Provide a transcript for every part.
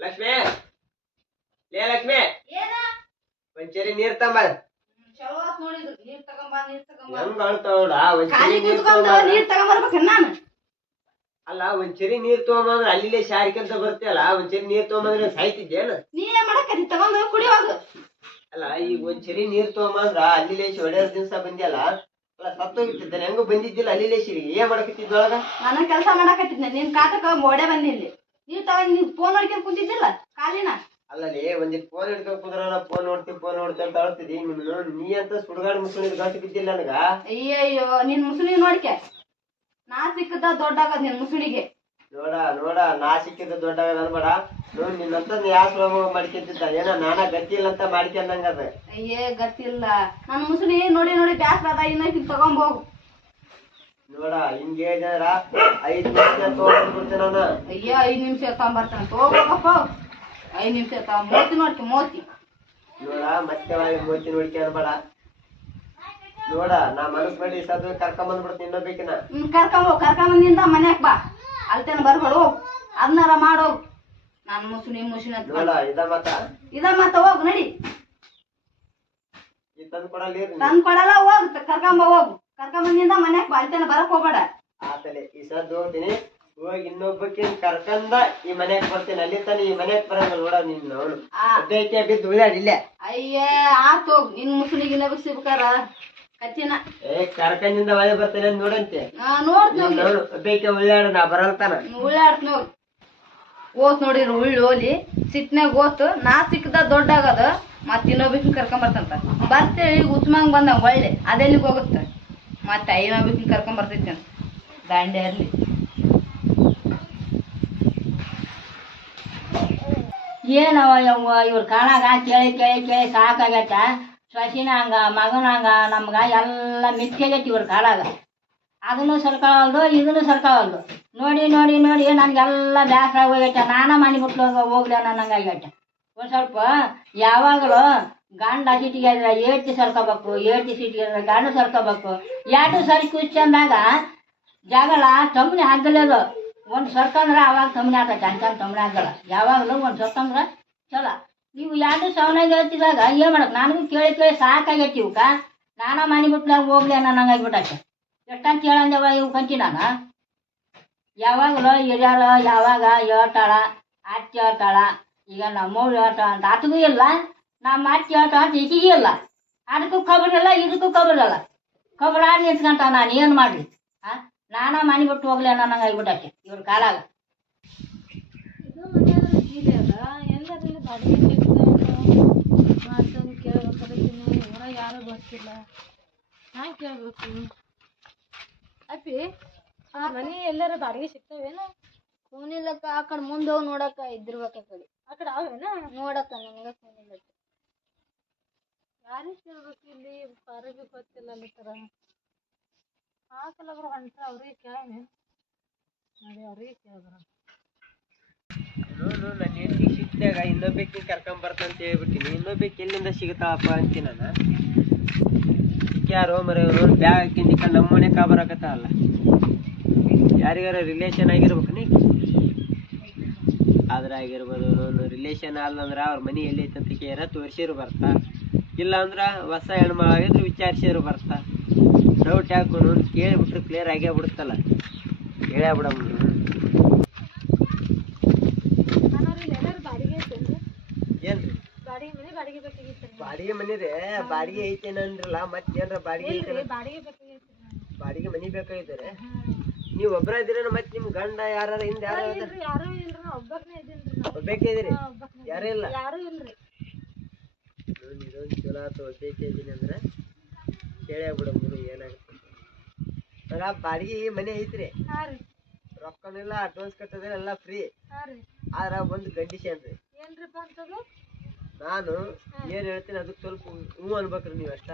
ಲಕ್ಷ್ಮಿ? ಲೇ ಲಕ್ಷ್ಮಿ. ಏನ? ಒಂಚರಿ ನೀರ್ ತಂಬ. ಚಲೋ ಆತ್ ನೋಡಿದ್ರು ನೀರ್ ತಗೊಂಬ ನೀರ್ ತಗೊಂಬ. ಹೆಂಗ್ ಒಂಚರಿ ಖಾಲಿ ನೀರ್ ಕುತ್ಕೊಂಡು ನೀರ್ ತಗೊಂಬರ್ಬೇಕ ನಾನು? ಅಲ್ಲ ಒಂಚರಿ ನೀರ್ ತಗೊಂಬಂದ್ರ ಅಲ್ಲಿಲೇ ಶಾರಿಕಂತ ಬರ್ತೀಯಲ್ಲ ಒಂಚರಿ ನೀರ್ ತಗೊಂಬಂದ್ರೆ ಸಾಯ್ತಿದ್ದೇನ ನೀ ಏನ್ ಮಾಡಕತ್ತಿ ತಗೊಂಡು ಕುಡಿಯೋದು ಅಲ್ಲ ಈ ಒಂಚರಿ ನೀರ್ ತಗೊಂಬಂದ್ರ ಅಲ್ಲಿಲೇ ಒಡೆಯ ದಿವಸ ಬಂದ್ಯಲ್ಲ? ಅಲ್ಲ ಸತ್ತೋಗಿತ್ತಿದ್ದಾನೆ ಹೆಂಗ ಬಂದಿದ್ದಿಲ್ಲ ಅಲ್ಲಿಲೇ ಶಿರಿ ಏನ್ ಮಾಡಕತ್ತಿದ್ದೊಳಗ ನಾನು ಕೆಲಸ ಮಾಡಕತ್ತಿದ್ದೆ. ನಿನ್ ಕಾಟಕ ಓಡೆ ಬಂದಿಲ್ಲಿ. ನೀವ್ ತಾವ ನೀವ್ ಫೋನ್ ನೋಡ್ಕೊಂಡು ಕುಂತಿದ್ದಿಲ್ಲ? ಕಾಲಿನ? ಅಲ್ಲಲ್ಲಿ ಒಂದಿಟ್ ಫೋನ್ ಹಿಡ್ಕೊಂಡ್ ಕುಂದ್ರ ಫೋನ್ ನೋಡ್ತಿ ಫೋನ್ ನೋಡ್ತಿ ಅಂತ ಹೇಳ್ತಿದ್ದಿ. ನಿಮ್ನು ನೀ ಅಂತ ಸುಡ್ಗಾಡ್ ಮುಸುಳಿದ್ ಗಂಟು ಬಿದ್ದಿಲ್ಲ ನನಗ? ಅಯ್ಯಯ್ಯೋ ನಿನ್ ಮುಸುಳಿ ನೋಡ್ಕೆ. ನಾ ಸಿಕ್ಕದ ದೊಡ್ಡಾಗದ್ ನಿನ್ ಮುಸುಳಿಗೆ. ನೋಡ ನೋಡ ನಾ ಸಿಕ್ಕಿದ ದೊಡ್ಡ ಅನ್ಬೇಡ ನೋಡ್ ನಿನ್ನಂತ ಯಾಸ್ರ ಮಾಡ್ಕೊಂತಿದ್ದ? ಏನ ನಾನ ಗತಿ ಇಲ್ಲ ಅಂತ ಮಾಡ್ಕೊಂಡಂಗ ಅದ. ಅಯ್ಯೇ ಇಲ್ಲ ನನ್ ಮುಸುಳಿ ನೋಡಿ ನೋಡಿ ಬ್ಯಾಸ್ರ ಅದ ಇನ್ನ ತಗೊಂಡ್ ತಗೊಂಬೋಗು ನೋಡ ಹಿಂಗೆ ಹೇಳಿದ್ರ ಐದ್ ನಿಮಿಷ ತಗೊಂಡ್ಬಿಡ್ತೇನೆ ಅಯ್ಯ ಐದ್ ನಿಮಿಷ ತಗೊಂಬರ್ತಾನ ತಗೋಬೇಕಪ್ಪ ಐದ್ ನಿಮಿಷ ತಗೊಂಡ್ ಮೋತಿ ನೋಡ್ಕೆ ಮೋತಿ. ನೋಡ ಮತ್ತೆ ಒಳ್ಳೆ ಮೋತಿ ಅನ್ಬೇಡ ನೋಡ ನಾ ಮನಸ್ ಮಾಡಿ ಸದ್ ಕರ್ಕೊಂಡ್ ಬಂದ್ಬಿಡ್ತೀನಿ ಇನ್ನೊಬೇಕಿನ ಹ್ಮ್ ಕರ್ಕೊಂಬೋ ಕರ್ಕೊಂಬಂದಿಂದ ಮನ್ಯಾಗ ಬಾ. ಅಲ್ತೇನ ಬರ್ಬೇಡು ಅದನ್ನಾರ ಮಾಡೋ. ನಾನ್ ಮುಸುಳಿ ಅಂತ ನೋಡ ಇದ ಮತ. ಇದ ಮತ ಹೋಗ್ ನಡಿ. ತಂದ್ ಕೊಡಲ್ಲ ತಂದ್ ಕೊಡಲ್ಲ ಹೋಗ್ ಕರ್ಕೊಂಬ ಹೋಗ್. ಕರ್ಕೊಂಬಂದಿಂದ ಮನ್ಯಾಗ ಬಾ ಅಲ್ತೇನ ಬರಕ್ ಹೋಗ್ಬೇಡ. ಆತಲೆ ಈ ಸದ್ದು ಹೋಗ್ತೀನಿ ಹೋಗಿ ಇನ್ನೊಬ್ಬಕ್ಕೆ ಕರ್ಕಂದ ಈ ಮನೆಗ್ ಬರ್ತೀನಿ. ಅಲ್ಲಿ ತಾನೆ ಈ ಮನೆಗ್ ಬರಂಗ ನೋಡ ನಿನ್ನ ಅವನು ಒಬ್ಬಾಕಿ ಬಿದ್ದು ಉಳಿದಾಡ ಇಲ್ಲೇ. ಅಯ್ಯೇ ಆತ್ ಹೋಗ್. ನಿನ್ ಇಲ್ಲ ಸಿಗ್ಬೇಕಾರ ಕಚ್ಚಿನ ಏ ಕರ್ಕಂದಿಂದ ಒಳ್ಳೆ ಬರ್ತೇನೆ ನೋಡಂತೆ. ಆ, ನೋಡ್ತ್ ನೋಗ್ ನೋಡು ಬೇಕೆ ಉಳಿದಾಡ ನಾ ಬರಲ್ತಾನ ಉಳ್ಳಾಡ್ತ ನೋಡ್. ಓತ್ ನೋಡಿರಿ ಉಳ್ಳು ಹೋಲಿ ಸಿಟ್ನಾಗ ಓತ್ ನಾ ಸಿಕ್ಕದ ದೊಡ್ಡಾಗದ. ಮತ್ತೆ ಇನ್ನೊಬ್ಬಕಿನ್ ಕರ್ಕೊಂಡ್ ಬರ್ತಂತ ಬರ್ತೇಳಿ ಉಚ್ಮಂಗ್ ಬಂದ ಒಳ್ಳೆ. ಅದೆಲ್ಲಿಗೆ ಹೋಗುತ್ತ? ಮತ್ತೆ ಬರ್ತೈತಿ ಅಂತ ದಾಂಡೆ ಅಲ್ಲಿ ಏನವ ಯವ್ವ, ಇವ್ರ ಕಾಣಾಗ ಕೇಳಿ ಕೇಳಿ ಕೇಳಿ ಸಾಕಾಗೈತ ಸೊಸಿನ ಹಂಗ, ಮಗನ ಹಂಗ, ನಮ್ಗ ಎಲ್ಲ ಮಿಕ್ಕಾಗೈತಿ ಇವ್ರ ಕಾಲಾಗ. ಅದನ್ನು ಸರ್ಕಾವಲ್ದು, ಇದನ್ನು ಸರ್ಕಾವಲ್ದು. ನೋಡಿ ನೋಡಿ ನೋಡಿ, ನನ್ಗೆಲ್ಲ ಬೇಸರ ಹೋಗೈತೆ ನಾನ ಮನೆ ಬಿಟ್ಟು ಹೋಗ್ಲಿ ಅನ್ನಂಗೆ ಆಗೈತೆ ಒಂದು ಸ್ವಲ್ಪ ಯಾವಾಗಲೂ ಗಂಡ ಸಿಟಿಗೆ ಇದ್ರೆ ಏಟ್ತಿ ಸರ್ಕೋಬೇಕು ಏಟ್ತಿ ಸಿಟಿಗೆ ಇದ್ರೆ ಗಂಡ ಸರ್ಕೋಬೇಕು. ಎರಡು ಸರಿ ಕುಚ್ಚಂದಾಗ ಜಗಳ ತಮ್ಮನೆ ಹಾಕಲೇದು ಒಂದು ಸರ್ಕಂದ್ರೆ ಅವಾಗ ತಮ್ಮನೆ ಆಗ್ತೈತೆ ಅಂತ ತಮ್ಮನೆ ಆಗಲ್ಲ ಯಾವಾಗಲೂ ಒಂದು ಸರ್ಕಂದ್ರೆ ಚಲೋ. ನೀವು ಎರಡು ಸವನಾಗಿ ಹೇಳ್ತಿದಾಗ ಏನು ಮಾಡಕ್? ನನಗೂ ಕೇಳಿ ಕೇಳಿ ಸಾಕಾಗೈತಿ ಇವಕ್ಕ ನಾನ ಮನೆ ನಾವು ಹೋಗ್ಲಿ ಅನ್ನಂಗೆ ಆಗ್ಬಿಟ್ಟೈತೆ. ಎಷ್ಟಂತ ಹೇಳಂದವ ಇವು ಕಂತಿ ನಾನು? ಯಾವಾಗಲೋ ಹಿರಿಯರು ಯಾವಾಗ ಹೇಳ್ತಾಳ, ಅತ್ತಿ ಹೇಳ್ತಾಳ, ಈಗ ನಮ್ಮವ್ರು ಹೇಳ್ತಾಳ ಅಂತ ಆತಗೂ ಇಲ್ಲ. ನಮ್ಮ ಅಂತ ಈಕಿಗೂ ಇಲ್ಲ. ಅದಕ್ಕೂ ಕಬರಲ್ಲ ಇದಕ್ಕೂ ಕಬರಲ್ಲ ಕಬರ ನಿಂತ್ಕೊಂತ ನಾನು ಏನು ಮಾಡಲಿ? ಆ? ನಾನ ಮನೆ ಬಿಟ್ಟು ಹೋಗ್ಲಿ ಅನ್ನೋ ನಂಗೆ ಆಗ್ಬಿಟ್ಟೈತೆ ಇವ್ರ ಕಾಲಾಗ. ಮಾತನ್ನು ಕೇಳ್ಬೇಕಾದ್ರೆ ಊರ ಯಾರು ಗೊತ್ತಿಲ್ಲ. ಹ್ಯಾಂಗ ಕೇಳ್ಬೇಕು. ಅಪ್ಪಿ ಆ ಮನೆ ಎಲ್ಲಾರ ಬಾಡಿಗೆ ಸಿಗ್ತಾವೇನ? ಫೋನಿಲ್ಲಕ್ಕ ಆ ಕಡೆ ಮುಂದೆ ಹೋಗಿ ನೋಡಕ್ಕ ಇದ್ದಿರ್ಬೇಕ ಕಡೆ. ಆ ಕಡೆ ಅವೇನ? ನೋಡಕ್ಕ ನಮ್ಗೆ ಫೋನ್ ಇಲ್ಲ ಯಾರಿಗೆ ಕೇಳ್ಬೇಕು ಇಲ್ಲಿ? ಪಾರಬಿ ಗೊತ್ತಿಲ್ಲ ಅಲ್ಲಿ ಥರ ಹಾಕಲ್ಲಬ್ರು ಹೊಂಟ್ರ ಅವ್ರಿಗೆ ಕೇಳಿ ನೋಡಿ ಅವ್ರಿಗೆ ಕೇಳಿದ್ರ ನೋಡು ನನ್ನ ಹೆಂಡತಿ ಸಿಕ್ಕಾಗ ಇನ್ನೊಬ್ಬಕ್ಕೆ ಕರ್ಕೊಂಡ್ ಬರ್ತಂತ ಹೇಳ್ಬಿಟ್ಟಿನಿ. ಇನ್ನೊಬ್ಬಕ್ಕೆ ಎಲ್ಲಿಂದ ಸಿಗುತ್ತಾವಪ್ಪ ಅಂತೀನಿ ನಾನು. ಯಾರೋ ಮರೆ ನೋಡಿ ಬ್ಯಾಗ್ ಹಾಕಿಂದಿಕ್ಕ ನಮ್ಮ ಮನೆ ಅಲ್ಲ? ಯಾರಿಗಾರ ರಿಲೇಷನ್ ಆಗಿರ್ಬೇಕು ನೀ? ಆದ್ರ ಆಗಿರ್ಬೋದು ರಿಲೇಷನ್ ಅಲ್ಲಂದ್ರ ಅವ್ರ ಮನೆ ಎಲ್ಲಿ ಐತೆ ಅಂತ ಕೇರ ತೋರಿಸಿರು ಬರ್ತಾ. ಇಲ್ಲ ಅಂದ್ರ ಹೊಸ ಹೆಣ್ಮಳಾಗಿದ್ರು ವಿಚಾರಿಸಿದ್ರು ಬರ್ತಾ. ಡೌಟ್ ಯಾಕೆ ನೋಡಿ ಕೇಳಿಬಿಟ್ರು ಕ್ಲಿಯರ್ ಆಗೇ ಬಿಡುತ್ತಲ್ಲ. ಹೇಳೇ ಬಿಡಮ್ಮ ಇಲ್ಲಿ ಬಾಡಿಗೆ ಮನೆ ರೀ ಬಾಡಿಗೆ ಐತೇನ ಅಂದ್ರಲ್ಲ ಮತ್ತೆ ಏನ್ರ ಬಾಡಿಗೆ ಇಲ್ರಿ ಬಾಡಿಗೆ ಮನಿ ಬೇಕಾಗಿದ್ದಾರೆ. ನೀವ್ ಒಬ್ಬರ ಇದೀರೇನ ಮತ್ ನಿಮ್ ಗಂಡ ಯಾರ ಹಿಂದೆ ಯಾರ ಬೇಕಿದ್ರಿ ಯಾರು ಇಲ್ರಿ. ನಾ ಇದೊಂದ್ ಚಲೋ ಆತು ಒಬ್ಬೇಕೆ ಇದೀನಿ ಅಂದ್ರೆ ಕೇಳೇ ಬಿಡಮ್ರು ಏನಾಗುತ್ತೆ. ಅಲ್ಲ ಬಾಡಿಗೆ ಮನೆ ಐತ್ರಿ. ರೊಕ್ಕನೆಲ್ಲ ಅಡ್ವಾನ್ಸ್ ಕಟ್ಟದ್ರೆ ಎಲ್ಲ ಫ್ರೀ ಆದ್ರೆ ಒಂದು ಕಂಡೀಷನ್ ರೀ. ನಾನು ಏನ್ ಹೇಳ್ತೀನಿ ಅದಕ್ಕೆ ಸ್ವಲ್ಪ ಹ್ಞೂ ಅನ್ಬೇಕ್ರಿ ನೀವು ಅಷ್ಟ.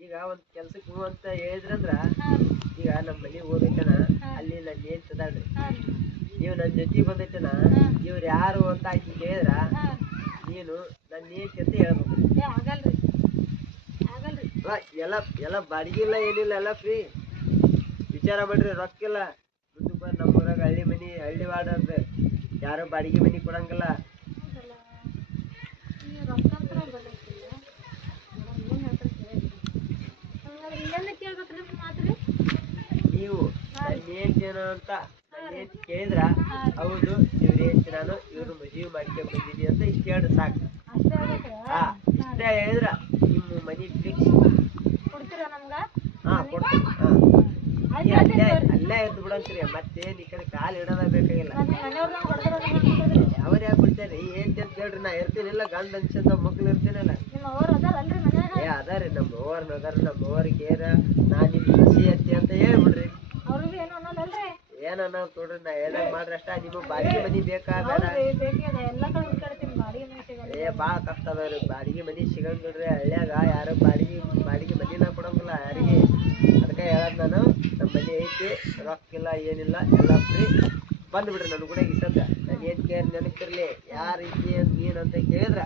ಈಗ ಒಂದ್ ಕೆಲ್ಸಕ್ಕೆ ಹ್ಞೂ ಅಂತ ಹೇಳಿದ್ರಂದ್ರ ಈಗ ನಮ್ಮ ಮನೆಗೆ ಹೋಗ್ಬೇಕನ ಅಲ್ಲಿ ನನ್ನ ಏನ್ ತದಾಳ್ರಿ ನೀವು ನನ್ನ ಜೊತೆ ಬಂದೈತನ ಇವ್ರು ಯಾರು ಅಂತ ಆಕಿ ಕೇಳಿದ್ರ ನೀನು ನನ್ನ ಏನ್ ಅಂತ ಹೇಳ್ಬೇಕು. ಆಗಲ್ರಿ. ಎಲ್ಲ ಎಲ್ಲ ಬಾಡಿಗೆ ಇಲ್ಲ ಏನಿಲ್ಲ ಎಲ್ಲ ಫ್ರೀ ವಿಚಾರ ಮಾಡ್ರಿ ರೊಕ್ಕ ಇಲ್ಲ. ನಮ್ಮ ಊರಾಗ ಹಳ್ಳಿ ಮನಿ ಹಳ್ಳಿ ವಾರ್ಡ್ ಅಂತ. ಯಾರು ಬಾಡಿಗೆ ಮನಿ ಕೊಡಂಗಿಲ್ಲ. ನೀವು ಏನು ಅಂತ. ಏನು ಕೇಳಿದ್ರ ಹೌದು ಇವ್ರ ನಾನು ಇವ್ರು ಮದುವೆ ಮಾಡ್ಕೊಂಡ್ ಬಂದಿನಿ ಅಂತ ಇಷ್ಟ ಹೇಳಿದ್ರೆ ಸಾಕು. ಹಾ ಇಷ್ಟ ಹೇಳಿದ್ರ ನಿಮ್ಮ ಮನಿ ಫಿಕ್ಸ್ ಕೊಡ್ತೀರಾ ನಮ್ಗೆ? ಹಾ ಕೊಡ್ತೀನಿ ಹಾ. ಅಲ್ಲೇ ಅಲ್ಲೇ ಎದ್ದು ಬಿಡಂತೀರಿ ಮತ್ತೇನ್ ಈ ಕಡೆ ಕಾಲು ಇಡೋದ ಬೇಕಾಗಿಲ್ಲ. ಅವ್ರ ಯಾಕೆ ಬಿಡ್ತೇನೆ ಏನ್ ಅಂತ ಹೇಳ್ರಿ ನಾ ಇರ್ತೀನಿಲ್ಲ ಗಂಡ ಅನ್ಸಂತ ಮಕ್ಳು ಇರ್ತೀನಲ್ಲ ಏ ಅದಾರಿ ನಮ್ಮ ಓವರ್ನ ಅದಾರ ನಮ್ಮ ಓವರ್ಗೆ ಏರ ನಾ ನಿಮ್ ಖುಷಿ ಅತ್ತಿ ಅಂತ ಹೇಳ್ಬಿಡ್ರಿ. ಅವ್ರಿಗೂ ಏನೋ ಅನ್ನೋದಲ್ರಿ? ಏನ ಕೊಡ್ರಿ ನಾ ಹೇಳ್ದಂಗ್ ಮಾಡ್ರಿ ಅಷ್ಟ ನಿಮಗ್ ಬಾಡಿಗೆ ಮನಿ ಬೇಕಾ ಬೇಡ ಏ ಬಾಳ ಕಷ್ಟ ಅದಾವ್ರಿ ಬಾಡಿಗೆ ಮನಿ ಸಿಗಂಗಿಲ್ರಿ ಹಳ್ಳ್ಯಾಗ ಯಾರು ಬಾಡಿಗೆ ಬಾಡಿಗೆ ಮನಿನ ಕೊಡಂಗಿಲ್ಲ ಯಾರಿಗೆ? ಅದಕ್ಕೆ ಹೇಳದ್ ನಾನು ನಮ್ಮ ಮನಿ ಐತಿ ರೊಕ್ಕ ಇಲ್ಲ ಏನಿಲ್ಲ ಎಲ್ಲ ಫ್ರೀ ಬಂದ್ಬಿಡ್ರಿ ನನ್ನ ಕೂಡ ಇಷ್ಟಂತ ನಾನು ಏನ್ ಕೇರ್ ನೆನಪಿರ್ಲಿ ಯಾರ ಐತಿ ಅಂತ ನೀನ್ ಅಂತ ಕೇಳಿದ್ರ.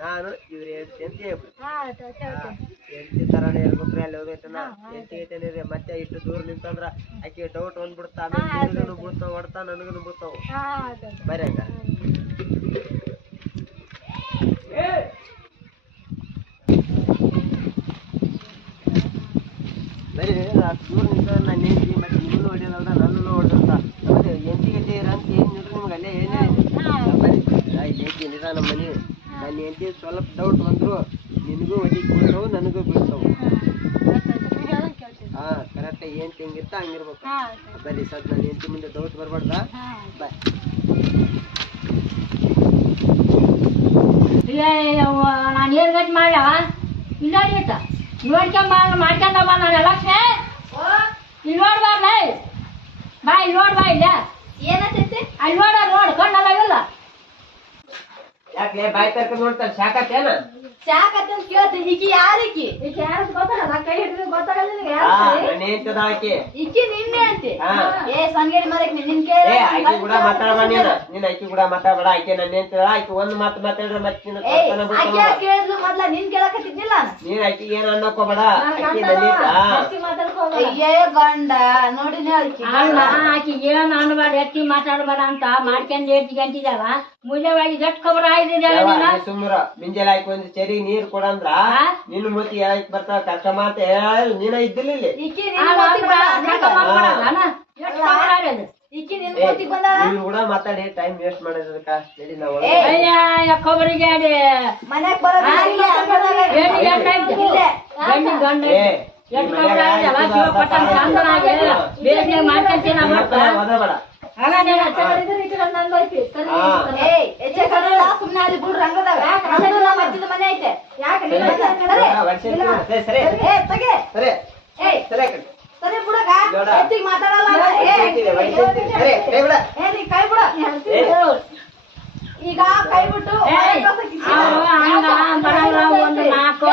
ನಾನು ಇವ್ರ ಹೇಳ್ತಿ ಅಂತ ಹೇಳ್ಬಿಡಿ ಹಾ ಆಯ್ತು ಆಯ್ತು ಹೇಳ್ತೀನಿ ಹೆಂಡತಿ ತರಾನೇ ಇರ್ಬೇಕ್ರಿ ಅಲ್ಲಿ ಹೋಗೈತನ ಹೆಂಡತಿ ಐತೇನಿರಿ ಮತ್ತೆ ಇಷ್ಟು ದೂರ ನಿಂತಂದ್ರ ಆಕೆ ಡೌಟ್ ಬಂದ್ಬಿಡ್ತಾ ಆಮೇಲೆ ಬಿಡ್ತಾವ ಹೊಡ್ತಾ ನನಗೂ ಬಿಡ್ತಾವ ಬರೀ ಹಂಗ ಬರೀ ದೂರ ನಿಂತ ನಾನು ಹೆಂಡತಿ ಮತ್ತೆ ನಿಮ್ಮನ್ನು ಹೊಡಿಯೋದಲ್ದ ನನ್ನನ್ನು ಹೊಡೆದಂತ ಮತ್ತೆ ಹೆಂಡತಿ ಗತಿ ಅಂತ ಏನ್ ನಿಲ್ರಿ ನಿಮ್ಗೆ ಅಲ್ಲೇ ಏನೇ ಬರ್ರಿ ನಾ ಇಲ್ಲಿ ಐತಿ ನಿಜ ನಮ್ಮ ಮನೆ ಹೆಂಡತಿ ಸ್ವಲ್ಪ ಡೌಟ್ ಬಂದ್ರು ನಿನಗೂ ಒದಿಕ್ ಬೀಳ್ತಾವು ನನಗೂ ಬೀಳ್ತಾವು. ಹಾಂ ಕರೆಕ್ಟ್ ಏನ್ ಹೆಂಗಿರ್ತಾ ಹಂಗಿರ್ಬೇಕು ಬರ್ರಿ ಸದ್ ನನ್ನ ಹೆಂಡತಿ ಮುಂದೆ ಡೌಟ್ ಬರ್ಬಾರ್ದ? ಹಾ. ಬಾಯ್ ನಾನು ಏನ್ ಗಟ್ಟಿ ಮಾಡ್ಯಾವ ಇಲ್ಲ ನೋಡ್ಕೊಂಡ್ ಮಾಡ್ಕೊಂಡ ಬಾ ನಾನು ಲಕ್ಷ್ಮಿ ಇಲ್ಲಿ ನೋಡ್ಬಾರ್ಲ ಬಾ ಇಲ್ಲಿ ನೋಡ್ಬಾ ಇಲ್ಲ. ಏನತ್ತೈತಿ ಅಲ್ಲಿ ನೋಡ ನೋಡ್ಕೊಂಡಲ್ಲ ಕಣ್ಣಲ್ಲ ಇಲ್ಲ ಯಾಕೆ ಬಾಯಿ ತರ್ಕ ನೋಡ್ತಾರೆ? ಶಾಕತ್ತೇನ ಅಂತ ಕೇಳ್ತೀನಿ ಈಕಿ ಯಾರಿಕಿ? ಈಕಿ ಯಾರು ಗೊತ್ತಾಗಲ್ಲ? ಕೈ ಹಿಡಿದು ಗೊತ್ತಾಗಲ್ಲ ನಿನಗೆ ಯಾರು ನನ್ನ ಹೆಂಡತಿ ಈಕಿ ನಿನ್ನೆ ಅಂತೆ. ಏ ಸಂಗೇಡಿ ಮರಕ್ ನಿನ್ ಏ ಕೇಳ ಆಕಿ ಕೂಡ ಮಾತಾಡಬೇಡ ನೀನು. ನಿನ್ನ ಆಕಿ ಕೂಡ ಮಾತಾಡಬೇಡ. ಆಕೆ ನನ್ನ ಹೆಂಡತಿ ಆಕಿ ಒಂದ್ ಮಾತು ಮಾತಾಡ್ರಿ ಮತ್ತೆ ನಿನ್ನ ಕರ್ತನ ಆಕಿ ಬಿಡ್ತಾನ ಯಾಕೆ ಕೇಳಿದ್ಲು ಮೊದ್ಲ? ನಿನ್ ಕೇಳಕತ್ತಿದ್ನಿಲ್ಲ ನೀನ್. ಆಕಿ ಏನ್ ಅನ್ನೋಕೋಬೇಡ. ನನ್ನ ಆಕಿ ನನ್ನ ಮಾತಾಡ್ಕೋಬೇಡ. ಅಯ್ಯೇ ಗಂಡ ನೋಡಿ ಏನ್ ಅನ್ಬೇಡ ಎತ್ತಿ ಮಾತಾಡಬಾರ ಅಂತ ಮಾಡ್ಕೊಂಡ್ ಹೇಳ್ತಿ ಅಂತಿದ್ದಲ್ಲ ಮುಜವಾಗಿ ಜಟ್ ಖಬರ ನೀನು? ಸುಮ್ರ ಮುಂಜಾನೆ ಆಕಿ ಒಂದ್ ಚರಿ ನೀರ್ ಕೊಡಂದ್ರ ನಿನ್ ಮೂತಿ ಹೇಳಕ್ ಬರ್ತಾವ ಕಷ್ಟ ಮಾತ. ಹೇಳ ನೀನ ಇದ್ದಿಲ್ಲ ಕೂಡ ಮಾತಾಡಿ ಟೈಮ್ ವೇಸ್ಟ್ ಮಾಡೋದಕ್ಕ ನಾವು. ಖಬರಿಗೆ. ಹೆಣ್ಣು ಗಂಡ ಈಗ ಕೈ ಬಿಟ್ಟು ಒಂದು ನಾಲ್ಕು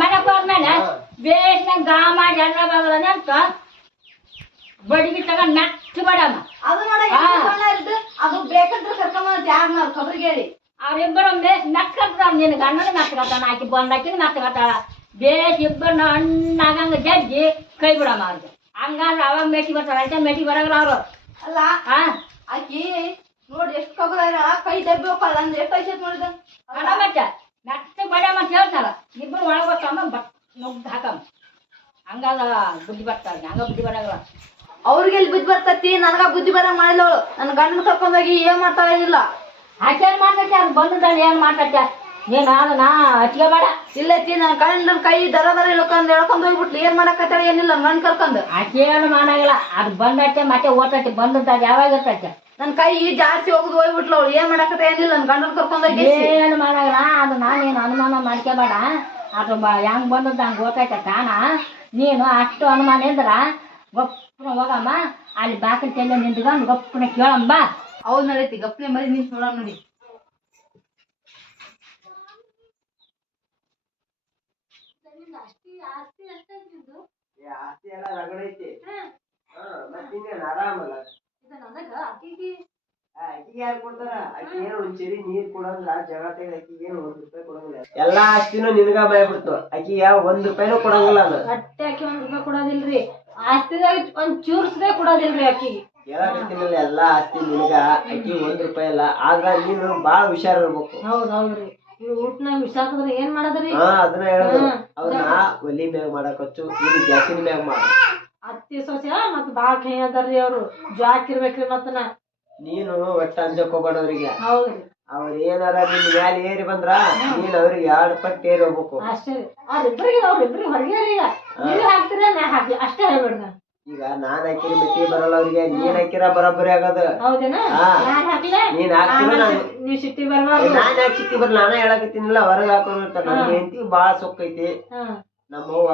ಮನೆಗ್ ಹೋದ್ಮೇಲೆ ಬೇಸ್ನಾಗ ಗಾ ಮಾಡಿ ಎಲ್ಲ ಅಂತ ಬಡಿಗೆ ತಗೊಂಡ್ ನಟ್ಟು ಬಿಡಮ್ಮ ಅದು ನೋಡ ಅದು ಬೇಕಂದ್ರೆ ಕರ್ಕೊಂಡ್ ಯಾರನ್ನ ಖಬರಿಗೆ ಹೇಳಿ. ಅವ್ರಿಬ್ಬರು ಬೇಸ್ ನಟ್ಕತ್ತಾರ ನಿನ್ ಗಂಡನ ನಟ್ಕತ್ತಾನ ಆಕಿ ಬಂದಾಕಿನ ನಟ್ಕತ್ತಾಳ ಬೇಸ್ ಇಬ್ಬರನ್ನ ಹಣ್ಣಾಗಂಗ ಜಜ್ಜಿ ಕೈ ಬಿಡಮ್ಮ ಅವ್ರಿಗೆ. ಹಂಗಾದ್ರೆ ಅವಾಗ ಮೇಟಿ ಬರ್ತಾರ. ಆಯ್ತಾ ಮೇಟಿ ಬರಂಗಿಲ್ಲ ಅವ್ರು. ಅಲ್ಲ ಹಾ ಆಕಿ ನೋಡಿ ಎಷ್ಟು ಕಬ್ಬದ ಕೈ ಡಬ್ಬಿ ಹೋಗಲ್ಲ ಅಂದ್ರೆ ಎಷ್ಟು ಐಸತ್ ನೋಡಿದ ಅಲ್ಲ ಮಚ್ಚ ನಟ್ಟ ಬಡಿಯಮ್ಮ ಅಂತ ಹೇಳ್ತಾರ ಇಬ್ಬರು ಒಳಗೆ ಬರ್ತಾಮ ಬಟ್ ನುಗ್ದು ಹಾಕಮ್ಮ. ಹಂಗಾಗ ಬುದ್ಧಿ ಬರ್ತಾರೆ ಹಂಗ ಬುದ್ಧಿ ಬರಲ್ಲ ಅವ್ರಿಗೆ ಇಲ್ಲಿ ಬುದ್ಧಿ ಬರ್ತತಿ? ನನಗ ಬುದ್ಧಿ ಬರಂಗ್ ಮಾಡಿದವಳು ನನ್ನ ಗಂಡನ ಕರ್ಕೊಂಡೋಗಿ ಏನ್ ಮಾಡ್ತಾಳ ಏನಿಲ್ಲ ಆಚೆನ್ ಮಾಡ್ತೈತೆ? ಅದು ಬಂದದಲ್ಲಿ ಏನ್ ಮಾಡ್ತೈತೆ? ನೀನು ನಾ ಹಚ್ಗೆ ಬೇಡ. ಇಲ್ಲ ತಿ ನನ್ನ ಗಂಡನ ಕೈ ದರ ದರ ಇಳ್ಕೊಂಡ್ ಎಳ್ಕೊಂಡ್ ಹೋಗ್ಬಿಟ್ಲಿ. ಏನ್ ಮಾಡಕತ್ತಾಳ ಏನಿಲ್ಲ ನನ್ನ ಕರ್ಕೊಂಡು. ಕರ್ಕೊಂಡ್ ಆಕೆ ಏನು ಮಾಡಂಗಿಲ್ಲ. ಅದು ಬಂದೈತೆ ಮತ್ತೆ ಓದ್ತೈತೆ. ಅದು ಯಾವಾಗ ಇರ್ತೈತೆ? ನನ್ ಕೈ ಜಾಸ್ತಿ ಹೋಗುದು ಹೋಗ್ಬಿಟ್ಲು ಅವ್ಳು ಏನ್ ಮಾಡಕತ್ತ ಏನಿಲ್ಲ ನನ್ ಗಂಡನ್ ಕರ್ಕೊಂಡೋಗಿ ಏನ್ ಮಾಡಲ್ಲ ಅದು ನಾನೇನು ಅನುಮಾನ ಮಾಡ್ಕೋಬೇಡ. ಅದು ಬಾ ಹೆಂಗ್ ಬಂದದ್ದು ಹಂಗ ಗೊತ್ತಾಯ್ತ ಕಾಣ ನೀನು ಅಷ್ಟು ಅನುಮಾನ ಇದ್ರ ಗೊಪ್ಪನ ಹೋಗಮ್ಮ. ಅಲ್ಲಿ ಬಾಕಲ್ ತೆಲ್ಲ ನಿಂತ್ಕೊಂಡು ಗೊಪ್ಪನ ಕೇಳಮ್ಮ ಬಾ. ಹೌದ್ ಗಪ್ಪನೆ ಗಪ್ನೆ ಮರಿ ನೀನ್ ನೋಡ. ನೋಡಿ ಏ, ಆಸ್ತಿ ಎಲ್ಲ ರಗಡೈತಿ ಹಾ ಮತ್ತಿನ್ನೇನ್ ಆರಾಮಲ್ಲ ಆಕಿಗೆ ಯಾರು ಕೊಡ್ತಾರ? ಆಕಿ ಏನು ಒಂದ್ ಚರಿ ನೀರ್ ಕೊಡಂಗಿಲ್ಲ ಜಗ ತೆಗ್ದು ಆಕಿಗೆ ಏನು ಒಂದ್ ರೂಪಾಯಿ ಕೊಡಂಗಿಲ್ಲ. ಎಲ್ಲಾ ಆಸ್ತಿನೂ ನಿನ್ಗ ಮಾಡ್ಬಿಡ್ತು ಯಾವ ಒಂದ್ ರೂಪಾಯಿನೂ ಕೊಡಂಗಿಲ್ಲ ಅದು. ಹೊಟ್ಟೆ ಅಕ್ಕಿ ಒಂದ್ ರೂಪಾಯಿ ಕೊಡೋದಿಲ್ರಿ. ಆಸ್ತಿದಾಗ ಒಂದ್ ಚೂರ್ಸದೇ ಕೊಡೋದಿಲ್ರಿ ಆಕಿಗೆ ಹೇಳಕತ್ತೀನಲ್ಲ ಎಲ್ಲಾ ಆಸ್ತಿ ನಿನಗ ಅಕ್ಕಿ ಒಂದ್ ರೂಪಾಯಿ ಇಲ್ಲ ಆದ್ರ ನೀನು ಬಾಳ ಹುಷಾರ್ ಇರ್ಬೇಕು. ಹೌದ್ ಹೌದ್ರಿ. ಇವ್ ಊಟನಾಗ ವಿಷಾಕಂದ್ರ ಏನ್ ಮಾಡೋದ್ರಿ? ಹಾ ಅದನ್ನ ಹೇಳೋದು. ಅವ್ನ ಒಲಿ ಮ್ಯಾಗ ಮಾಡಕ್ ಹಚ್ಚು ನೀನು ಗ್ಯಾಸಿನ ಮ್ಯಾಗ ಮಾಡ. ಅತ್ತಿ ಸೊಸೆ ಮತ್ ಬಾಳ ಕೈ ಅದಾರ್ರಿ ಅವ್ರು. ಜಾಕ್ ಇರ್ಬೇಕ್ರಿ ಮತ್ತ ನಾ. ನೀನು ಒಟ್ಟ ಅಂಜಕ್ ಹೋಗ್ಬೇಡ ಅವ್ರಿಗೆ ಹೌದ್ರಿ. ಅವ್ರ ಏನಾರ ನಿನ್ ಮ್ಯಾಲ ಏರಿ ಬಂದ್ರ ನೀನ್ ಅವ್ರಿಗೆ ಎರಡ್ ಪಟ್ಟು ಏರಿ ಹೋಗ್ಬೇಕು. ಅಷ್ಟೇ ರೀ. ಅವ್ರಿಬ್ರಿಗೆ ಅವ್ರಿಬ್ರಿಗೆ ಹೊರಗೆ ಈಗ. ನೀವ್ ಹಾಕ್ತೀರ ನಾ ಹಾಕ್ಲಿ. ಅಷ್ಟೇ ಹೇಳ್ಬೇಡ ಈಗ ನಾನ್ ಹಾಕಿರ ಬಿಟ್ಟಿ ಬರಲ್ಲ ಅವ್ರಿಗೆ. ನೀನ್ ಹಾಕಿರ ಬರೋಬ್ಬರಿ ಆಗದ. ಹೌದೇನಾ? ಹಾ. ನಾನ್ ಹಾಕ್ಲೆ? ನೀನ್ ಹಾಕ್ತಿರ ನಾನು ನೀವ್ ಸಿಟ್ಟಿ ಬರ್ಬಾರ್ದು. ನಾನ್ ಯಾಕೆ ಸಿಕ್ಕಿ ಬರ್ಲ? ನಾನ ಹೇಳಕತ್ತೀನಿಲ್ಲ. ಹೊರಗೆ ಹಾಕೋರು ಇರ್ತಾರ. ನನ್ನ ಹೆಂಡತಿ ಬಾಳ ಸೊಕ್ಕೈತಿ ಹಾ. ನಮ್ಮವ್ವ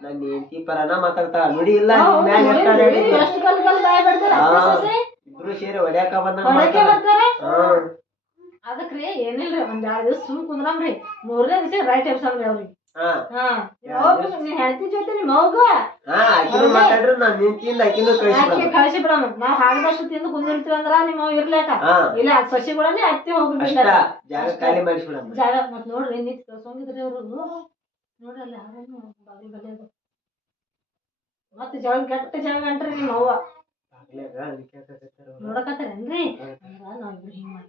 ನನ್ನ ಹೆಂಡತಿ ಪರನ ಮಾತಾಡ್ತಾಳ. ನೋಡಿ ಇಲ್ಲ ನಿನ್ ಮ್ಯಾಲ ಇರ್ತಾಳ ಹೇಳಿ ಎಷ್ಟು ಗಲ್ ಗಲ್ ಬಾಯ್ ಬಿಡ್ತಾರ ಅತ್ತಿ ಸೊಸೆ. ಇಬ್ರು ಸೇರಿ ಹೊಡ್ಯಾಕ ಬಂದಂಗ ಹೊರಗೆ ಮಾಡ್ತಾರ ಬರ್ತಾರ? ಹಾ. ಅದಕ್ರಿ ಏನಿಲ್ರಿ ಒಂದ್ ಎರಡ್ ದಿವಸ ಸುಮ್ ಕುಂದ್ರಮ್ರಿ ಮೂರನೇ ದಿವಸ ರೈಟ್ ಎಬ್ಸಲ್ರಿ ಅವ್ರಿಗೆ ಹಾ. ಹಾ. ಹೋಗ್ಬಿಟ್ಟು ಹೆಂಡತಿ ಜೊತೆ ನಿಮ್ಮ ಮಗ ಹಾ ಆಕಿನೂ ಮಾತಾಡ್ರಿ ನಾನ್ ನಿಂತಿಂದ ಆಕಿನೂ ಯಾಕೆ ಕಳಿಸ್ಬಿಡ ಕಳಿಸಿ ನಾವ್ ತಿಂದು ಕುಂದಿರ್ತೀವಿ ಅಂದ್ರ ನಿಮ್ಮ ಇರ್ಲೇಕ. ಹಾ. ಇಲ್ಲ ಸಸಿಗಳನ್ನೇ ಹತ್ತಿ ಅಷ್ಟ ಹೋಗ್ಬಿಡ್ಲ ಜಾಗ ಖಾಲಿ ಮಾಡಿಸ್ಬಿಡಮ್ಮ ಜಾಗ ಮತ್ ನೋಡ್ರಿ ನಿಂತ್ ಕಳ್ಸೋಂಗಿದ್ರಿ ಅವ್ರು ನೋಡ್ರಿ ಅಲ್ಲಿ ಯಾರನ್ನು ಬಾಗಿ ಬಲೆ ಅದು. ಮತ್ ಜಾಗ ಕೆಟ್ಟ ಜಾಗ ಅಂಟ್ರಿ ನಿಮ್ಮ ಅವ್ವ. ನೋಡಕತ್ತಾರೇನ್ರಿ ಹಿಂಗ್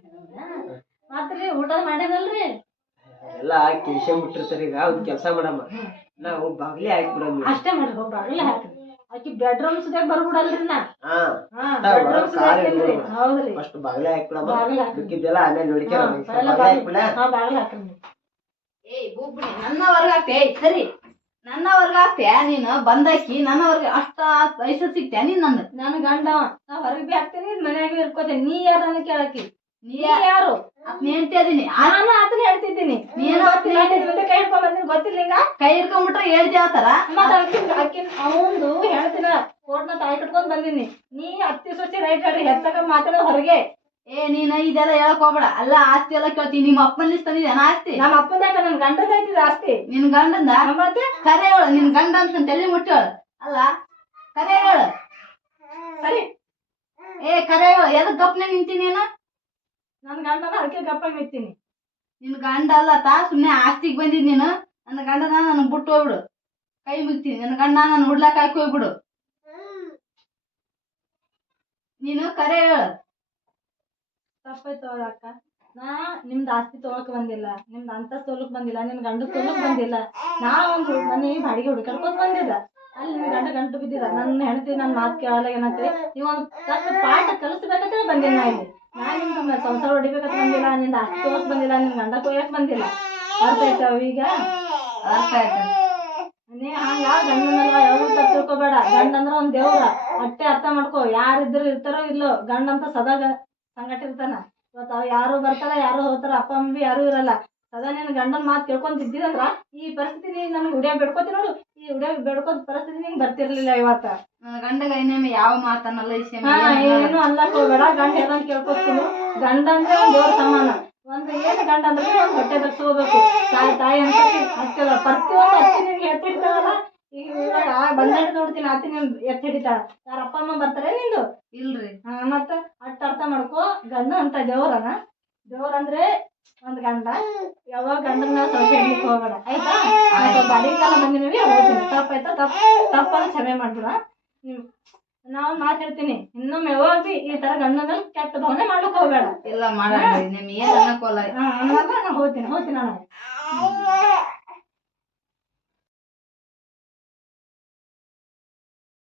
ಮತ್ರಿ ಊಟ ಮಾಡಿದಲ್ರಿ ಎಲ್ಲ ಕಿಶೆ ಬಿಟ್ಟಿರ್ತಾರ ಈಗ ಅವ್ನ ಕೆಲಸ ಮಾಡಮ್ಮ. ನಾವು ಬಾಗ್ಲಿ ಹಾಕ್ಬಿಡಮ್ಮ ಅಷ್ಟೇ ಮಾಡ್ರಿ ಹೋಗಿ ಬಾಗಿಲ ಹಾಕ್ರಿ ಆಕಿ ಬೆಡ್ರೂಮ್ಸ್ ಬರ್ಬಿಡಲ್ರಿ ನಾ. ಹೌದ್ರಿ. ಫಸ್ಟ್ ಬಾಗ್ಲೆ ಹಾಕ್ರಿ ಮಿಕ್ಕಿದ್ದೆಲ್ಲ ಆಮೇಲೆ ಬಾಗ್ಲೆ ಬಾಗಿಲ ಹಾಕ್ರಿ ನೀವು. ನನ್ನ ವರ್ಗ ಆಗ್ತೇ ಸರಿ. ನನ್ನ ವರ್ಗ ಆಗ್ತೀಯ ನೀನು ಬಂದಾಕಿ ನನ್ನ ವರ್ಗ ಅಷ್ಟ ಐಸ ಸಿಗ್ತೀಯ ನೀನ್ ನನ್ನ ನನ್ನ ಗಂಡ. ನಾ ಹೊರಗೆ ಬಿ ಹಾಕ್ತೇನಿ ಮನ್ಯಾಗ ಇರ್ಕೋತೇನೆ. ನೀ ಯಾರು ನನ್ನ ಕೇಳಕಿ? ನೀ ನೀ ಯಾರು? ಅದ್ ಹೇಳ್ತಾ ಆತನ ನಾನು ಅದನ್ನ ಹೇಳ್ತಿದ್ದೀನಿ. ನೀನು ಕೈ ಹಿಡ್ಕೊಂಡ್ ಬಂದಿನಿ ಗೊತ್ತಿಲ್ಲ ಈಗ? ಕೈ ಹಿಡ್ಕೊಂಡ್ಬಿಟ್ರೆ ಹೇಳ್ತಿ ಆತರ ಮತ್ತೆ ಅವಂದು ಹೇಳ್ತೀನ ಕೋರ್ಟ್ನ ತಾಯಿ ಕಟ್ಕೊಂಡ್ ಬಂದಿನಿ. ನೀ ಹತ್ತಿ ಸ್ವಚ್ಛ ರೈಟ್ ಹೇಳ್ರಿ ಹೆತ್ತಕ ಮಾತಾಡೋ ಹೊರಗೆ. ಏ ನೀನ ಇದೆಲ್ಲ ಹೇಳಕ್ ಹೋಗ್ಬೇಡ. ಅಲ್ಲ ಆಸ್ತಿ ಎಲ್ಲ ಕೇಳ್ತೀನಿ. ನಿಮ್ಮ ಅಪ್ಪನ ತಂದಿದೆ ಆಸ್ತಿ? ನಮ್ಮ ಅಪ್ಪನ ಯಾಕ ನನ್ ಗಂಡದ ಐತಿದ ಆಸ್ತಿ. ನಿನ್ ಗಂಡಂದ? ಮತ್ತೆ ಕರೆ ಹೇಳು. ನಿನ್ ಗಂಡ ಅಂತ ತಲೆ ಮುಟ್ಟೇಳು ಅಲ್ಲ ಕರೆ ಹೇಳು. ಸರಿ. ಏ ಕರೆ ಹೇಳು. ಎದಕ್ ಗಪ್ನ ನಿಂತೀನಿ ಏನ ನನ್ ಗಂಡನ ಅದಕ್ಕೆ ಗಪ್ಪಾಗಿ ನಿಂತೀನಿ ನಿನ್ ಗಂಡ ಅಲ್ಲ ತಾ ಸುಮ್ನೆ ಆಸ್ತಿಗ್ ಬಂದಿದ್ ನೀನು. ನನ್ನ ಗಂಡನ ನನ್ ಬಿಟ್ಟು ಹೋಗ್ಬಿಡು. ಕೈ ಮುಗ್ತೀನಿ. ನನ್ನ ಗಂಡ ನಾನು ಹುಡ್ಲಾಕ್ ಹಾಕಿ ಹೋಗ್ಬಿಡು. ನೀನು ಕರೆ ಹೇಳು. ತಪ್ಪಾಯ್ತು ಅವ್ರ ಅಕ್ಕ. ನಾ ನಿಮ್ದು ಆಸ್ತಿ ತೊಗೊಳಕ್ ಬಂದಿಲ್ಲ, ನಿಮ್ದು ಅಂತ ತೊಗೊಳಕ್ ಬಂದಿಲ್ಲ ನಿನ್ ಗಂಡ ತೊಗೊಳಕ್ ಬಂದಿಲ್ಲ. ನಾ ಒಂದು ಮನೆ ಬಾಡಿಗೆ ಹುಡುಕರ್ಕೊಂಡ್ ಬಂದಿದ್ದ. ಅಲ್ಲಿ ನಿಮ್ ಗಂಡ ಗಂಟು ಬಿದ್ದಿದ. ನನ್ನ ಹೆಂಡತಿ ನನ್ನ ಮಾತು ಕೇಳಲ್ಲ ಏನಂತೆ. ನೀವು ಒಂದು ತಕ್ಕ ಪಾಠ ಕಲಿಸ್ಬೇಕಂತ ಬಂದಿಲ್ಲ ನಾ ಇಲ್ಲಿ. ನಾ ನಿಮ್ಮ ಸಂಸಾರ ಹೊಡಿಬೇಕಂತ ಬಂದಿಲ್ಲ ನಿಂದ ಆಸ್ತಿ ತೊಗೊಳಕ್ ಬಂದಿಲ್ಲ ನಿನ್ ಗಂಡ ಕೊಯ್ಯಕ್ ಬಂದಿಲ್ಲ. ಅರ್ಥ ಆಯ್ತಾವ ಈಗ? ಅರ್ಥ ಆಯ್ತಾ. ನೀ ಹಂಗ ಗಂಡನಲ್ಲ ಯಾವ್ದು ತಪ್ಪು ತಿಳ್ಕೊಬೇಡ. ಗಂಡ ಅಂದ್ರ ಒಂದ್ ದೇವ್ರ. ಅಟ್ಟೆ ಅರ್ಥ ಮಾಡ್ಕೋ. ಯಾರಿದ್ರು ಇರ್ತಾರೋ ಇಲ್ಲೋ ಗಂಡ ಅಂತ ಸದಾ ಗ- ಸಂಗಟ ಇರ್ತಾನ ಇವತ್ತು ಅವ್ ಯಾರು ಬರ್ತಾರ ಯಾರು ಹೋಗ್ತಾರ ಅಪ್ಪ ಅಮ್ಮ ಬಿ ಯಾರು ಇರಲ್ಲ. ಸದಾ ನಿನ್ ಗಂಡನ್ ಮಾತು ಕೇಳ್ಕೊಂತ ಇದ್ದಿದಂದ್ರ ಈ ಪರಿಸ್ಥಿತಿ ನೀ ನನ್ಗೆ ಹುಡಿಯ ಬೇಡ್ಕೋತಿ ನೋಡು. ಈ ಉಡಿಯ ಬೇಡ್ಕೋದ್ ಪರಿಸ್ಥಿತಿ ನಿಂಗೆ ಬರ್ತಿರ್ಲಿಲ್ಲ ಇವತ್ತ. ನನ್ನ ಗಂಡಗ ಇನ್ನೊಮ್ಮೆ ಯಾವ ಮಾತನ್ನಲ್ಲ ಈ ಏನು ಅಲ್ಲ ಹೋಗ್ಬೇಡ. ಗಂಡ ಹೇಳ್ದಂಗ್ ಕೇಳ್ಕೊತೀನಿ? ಗಂಡ ಅಂದ್ರೆ ಒಂದ್ ದೇವ್ರ ಸಮಾನ. ಒಂದ್ ಏನ್ ಗಂಡ ಅಂದ್ರೆ ಒಂದ್ ಹೊಟ್ಟೆ ತಗ್ಸ್ಕೋಬೇಕು ತಾಯಿ ತಾಯಿ ಅಂತ ಹತ್ತಿರ ಪ್ರತಿಯೊಂದು ಅತ್ತಿ ನಿನ್ಗೆ ಎತ್ತಿಡ್ತಾವಲ್ಲ ಈಗ ಬಂದಾಡ ನೋಡ್ತೀನಿ ಅತ್ತಿ ನಿನ್ ಎತ್ತಿ ಹಿಡಿತಾಳ. ಯಾರ ಅಪ್ಪ ಅಮ್ಮ ಬರ್ತಾರೆ ನಿಂದು? ಇಲ್ರಿ. ಹಾ, ಮತ್ತ ಅಟ್ಟ ಅರ್ಥ ಮಾಡ್ಕೋ ಗಂಡ ಅಂತ ದೇವ್ರನ? ದೇವ್ರ ಅಂದ್ರೆ ಒಂದ್ ಗಂಡ. ಯಾವಾಗ ಗಂಡನ ಸೊಸೆ ಹೋಗೋಣ ಆಯ್ತಾ? ಬಾಡಿ ಕಾಲ ಬಂದಿನವಿ ತಪ್ಪಾಯ್ತಾ ತಪ್ಪ ತಪ್ಪನ್ನ ಕ್ಷಮೆ ಮಾಡ್ಬಿಡ ನಾವ್ ಮಾತ್ ಹೇಳ್ತೀನಿ. ಇನ್ನೊಮ್ಮೆ ಯಾವಾಗ ಬಿ ಈ ತರ ಗಂಡನ ಕೆಟ್ಟ ಭಾವನೆ ಮಾಡ್ಲಿಕ್ಕೆ ಹೋಗ್ಬೇಡ. ಇಲ್ಲ ಮಾಡಲ್ಲ ನಿಮ್ ಏನ್ ಅನ್ನಕೋಲ್ಲ ಹೋಗ್ತೀನಿ. ಹೋಗ್ತೀನಿ ಅಣ್ಣ